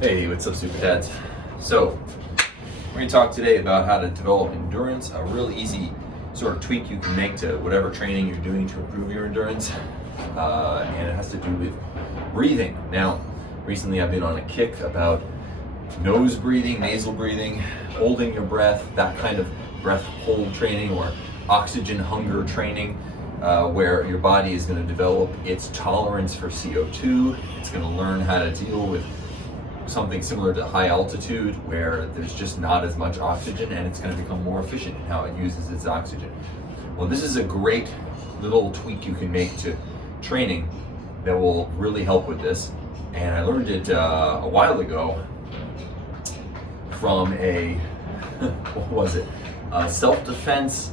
Hey, what's up, Superdads? So, we're going to talk today about how to develop endurance, a real easy sort of tweak you can make to whatever training you're doing to improve your endurance. And it has to do with breathing. Now, recently I've been on a kick about nose breathing, nasal breathing, holding your breath, that kind of breath hold training or oxygen hunger training, where your body is going to develop its tolerance for CO2. It's going to learn how to deal with something similar to high altitude where there's just not as much oxygen, and it's going to become more efficient in how it uses its oxygen. Well, this is a great little tweak you can make to training that will really help with this. And I learned it a while ago from a, what was it? A self-defense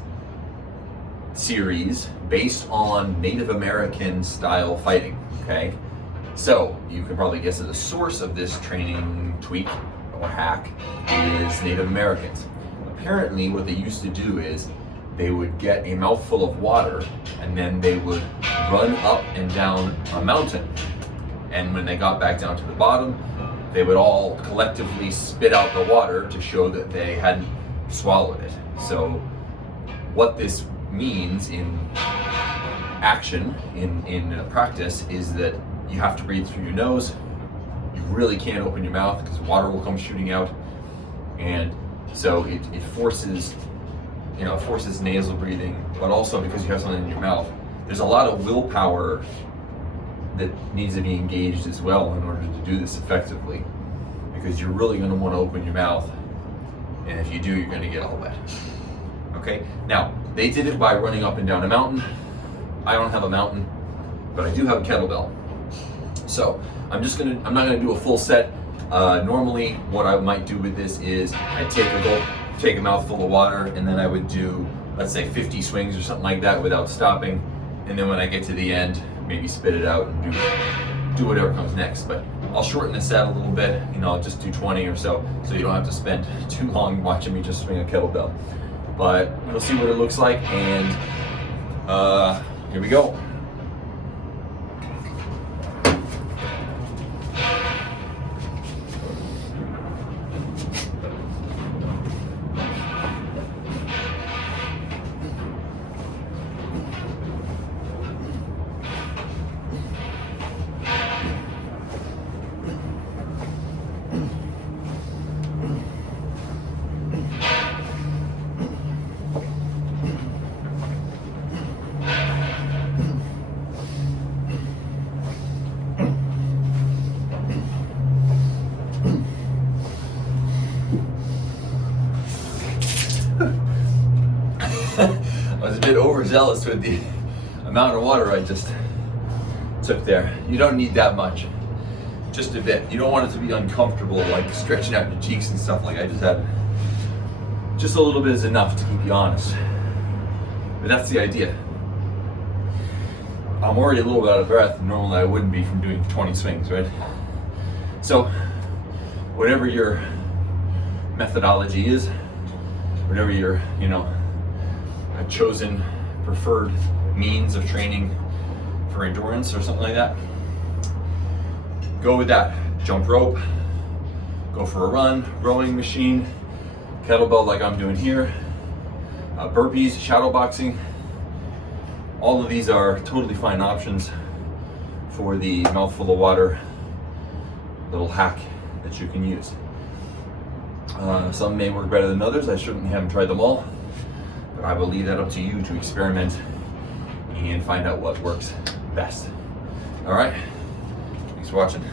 series based on Native American style fighting, okay? So you can probably guess that the source of this training tweak or hack is Native Americans. Apparently what they used to do is they would get a mouthful of water and then they would run up and down a mountain. And when they got back down to the bottom, they would all collectively spit out the water to show that they hadn't swallowed it. So what this means in action, in practice, is that you have to breathe through your nose. You really can't open your mouth because water will come shooting out. And so it forces, it forces nasal breathing, but also because you have something in your mouth, there's a lot of willpower that needs to be engaged as well in order to do this effectively, because you're really going to want to open your mouth, and if you do, you're going to get all wet. Okay, now they did it by running up and down a mountain. I don't have a mountain, but I do have a kettlebell. So I'm not gonna do a full set. Normally what I might do with this is I'd take a mouthful of water, and then I would do, let's say 50 swings or something like that without stopping. And then when I get to the end, maybe spit it out and do whatever comes next. But I'll shorten the set a little bit, I'll just do 20 or so you don't have to spend too long watching me just swing a kettlebell. But you'll see what it looks like, and here we go. I was a bit overzealous with the amount of water I just took there. You don't need that much, just a bit. You don't want it to be uncomfortable, like stretching out your cheeks and stuff like I just had. Just a little bit is enough to keep you honest. But that's the idea. I'm already a little bit out of breath. Normally I wouldn't be from doing 20 swings, right? So whatever your methodology is, whatever your, a chosen preferred means of training for endurance or something like that, go with that. Jump rope, go for a run, rowing machine, kettlebell like I'm doing here, burpees, shadow boxing. All of these are totally fine options for the mouthful of water little hack that you can use. Some may work better than others. I certainly haven't tried them all, but I will leave that up to you to experiment and find out what works best. All right, thanks for watching.